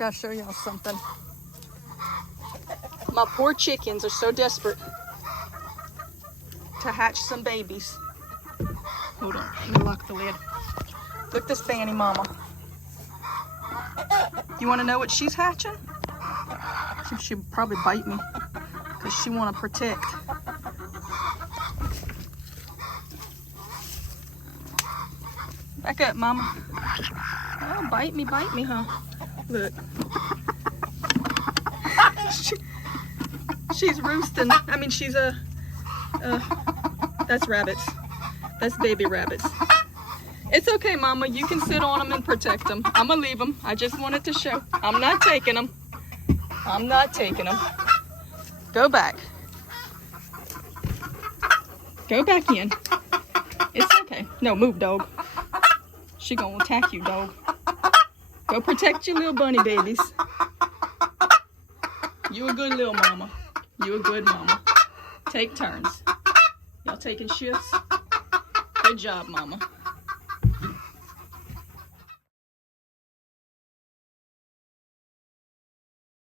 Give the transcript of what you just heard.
gotta show y'all something. My poor chickens are so desperate to hatch some babies. Hold on, let me lock the lid. Look at this Fanny mama. You wanna know what she's hatching? She'll probably bite me because she wanna protect. Back up, mama. Oh, bite me, huh? Look. She's roosting. I mean, she's that's rabbits. That's baby rabbits. It's okay, mama. You can sit on them and protect them. I'm gonna leave them. I just wanted to show. I'm not taking them. I'm not taking them. Go back. Go back in. It's okay. No, move, dog. She gonna attack you, dog. Go protect your little bunny babies. You a good little mama. You a good mama. Take turns. Y'all taking shifts? Good job, mama.